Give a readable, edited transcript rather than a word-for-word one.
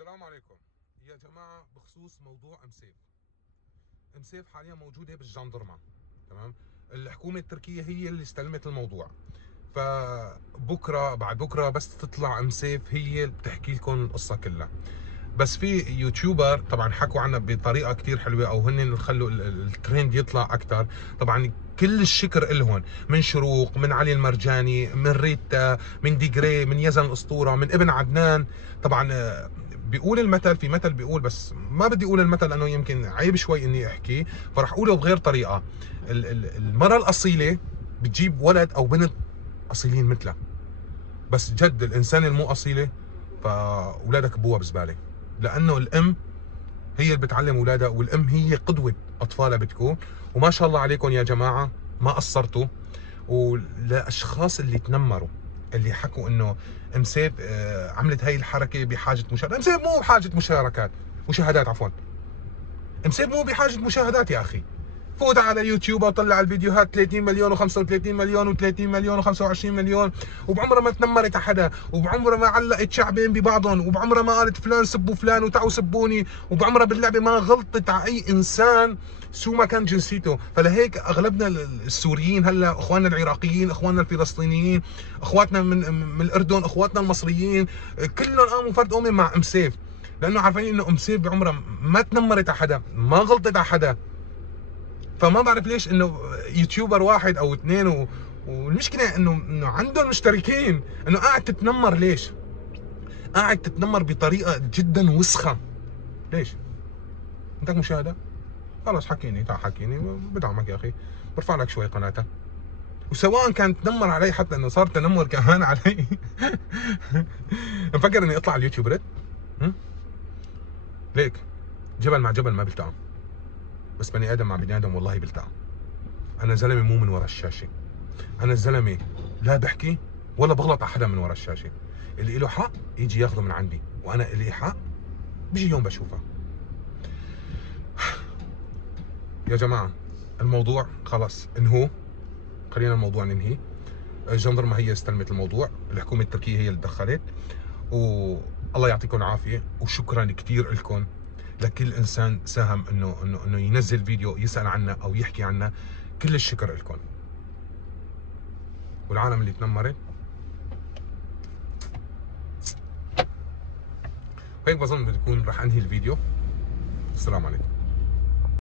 السلام عليكم يا جماعة. بخصوص موضوع ام سيف حاليا موجودة بالجندرمة، تمام. الحكومة التركية هي اللي استلمت الموضوع، فبكرة بعد بكرة بس تطلع ام سيف هي اللي بتحكي لكم القصة كلها. بس في يوتيوبر طبعا حكوا عنها بطريقة كتير حلوة، او هن اللي خلوا الترند يطلع اكثر. طبعا كل الشكر إلهم، من شروق، من علي المرجاني، من ريتا، من ديجري، من يزن الاسطورة، من ابن عدنان. طبعا بيقول المثل، في مثل بيقول، بس ما بدي اقول المثل لانه يمكن عيب شوي اني احكي، فراح اقوله بغير طريقه. المراه الاصيله بتجيب ولد او بنت اصيلين مثلها، بس جد الانسان المو اصيله فاولادك ابوها بزباله، لانه الام هي اللي بتعلم اولادها، والام هي قدوه اطفالها بتكون. وما شاء الله عليكم يا جماعه، ما قصرتوا. والاشخاص اللي تنمروا، اللي حكوا انه ام سيف عملت هاي الحركه بحاجه مشاهدات، ام سيف مو بحاجه مشاهدات عفوا. ام سيف مو بحاجه مشاهدات يا اخي. فوت على يوتيوب وطلع الفيديوهات 30 مليون و35 مليون و30 مليون و25 مليون، وبعمرها ما تنمرت على حدا، وبعمرها ما علقت شعبين ببعضهم، وبعمرها ما قالت فلان سبوا فلان وتعوا سبوني، وبعمرها باللعبه ما غلطت على اي انسان سو ما كان جنسيته. فلهيك اغلبنا السوريين هلا، اخواننا العراقيين، اخواننا الفلسطينيين، اخواتنا من الاردن، اخواتنا المصريين، كلهم قاموا فرد امي مع ام سيف، لانه عارفين انه ام سيف بعمرها ما تنمرت على حدا، ما غلطت على حدا. فما بعرف ليش انه يوتيوبر واحد او اثنين والمشكله انه عندهم مشتركين، انه قاعد تتنمر. ليش؟ قاعد تتنمر بطريقه جدا وسخه. ليش؟ بدك مشاهده؟ خلص حكيني، تعال حكيني، بدعمك يا اخي، برفع لك شوي قناتك. وسواء كان تنمر علي، حتى انه صار تنمر كمان علي. مفكر اني اطلع على اليوتيوب رد؟ ليك جبل مع جبل ما بيلتقوا، بس بني ادم مع بني ادم والله بيلتقوا. انا زلمه مو من ورا الشاشه، انا الزلمه لا بحكي ولا بغلط على حدا من ورا الشاشه. اللي له حق يجي ياخذه من عندي، وانا اللي حق بيجي يوم بشوفه. يا جماعه الموضوع خلص انهو، خلينا الموضوع ننهي. الجندرمه هي استلمت الموضوع، الحكومه التركيه هي اللي دخلت، والله يعطيكم العافيه. وشكرا كثير لكم، لكل انسان ساهم انه ينزل فيديو يسال عنا او يحكي عنا. كل الشكر لكم. والعالم اللي تنمرت، هيك بظن بتكون رح انهي الفيديو. السلام عليكم.